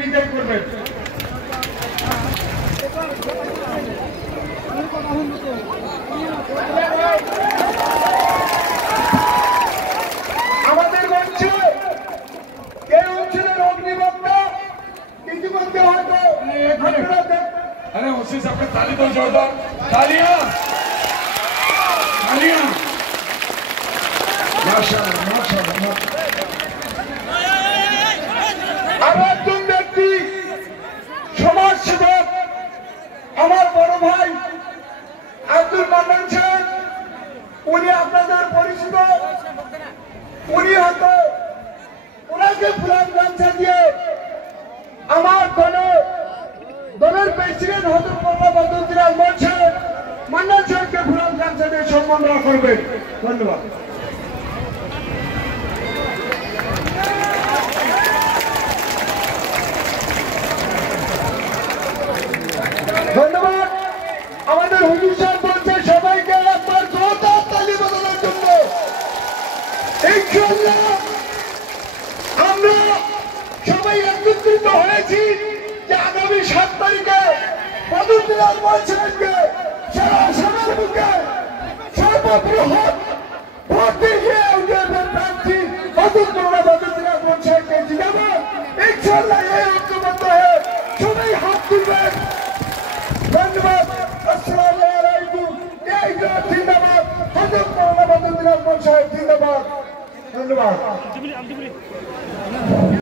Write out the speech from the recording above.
নিজেই করবেন। আমাদের মঞ্চে এই অঞ্চলের অগ্নিবক্তা ইতিমধ্যে হয়তো ওসি সাহেবকে তালি তো জোরদার তালিয়া তালিয়া মাশাআল্লাহ মাশাআল্লাহ। আরো একজন ব্যক্তি সমাজসেবক আমার বড় ভাই আব্দুল মান্নান সাহেব, উনি আপনাদের পরিচিত। উনি হয়তো ওনাকে ফুলান গামছা দিয়ে আমার দলের প্রেসিডেন্ট হজরত মোল্লা বদরুদ্দিন আহমদ সাহেব মান্নান সাহেবকে ফুলান গামছা দিয়ে সম্মাননা করবেন। ধন্যবাদ। ধন্যবাদ। আমাদের হুজুর সাহেব বলছে সবাইকে একবার জোরদার তালি বাজানোর জন্য। ইনশাআল্লাহ আমরা সবাই একত্রিত হয়েছি যে আগামী 7 তারিখে বদরুদ্দিন আহমদ সাহেবকে সারা আসামের বুকে সর্ববৃহৎ ভোট দিয়ে প্রার্থী হযরত মাওলানা বদরুদ্দিন আহমদ সাহেবকে জিতাবো। ইনশাআল্লাহ এই ঐক্যবদ্ধ হয়ে সবাই হাত তুলবেন। ধন্যবাদ। আসসালামু আলাইকুম। এই জিন্দাবাদ। হযরত মাওলানা বদরুদ্দিন আহমদ সাহেব জিন্দাবাদ। ধন্যবাদ।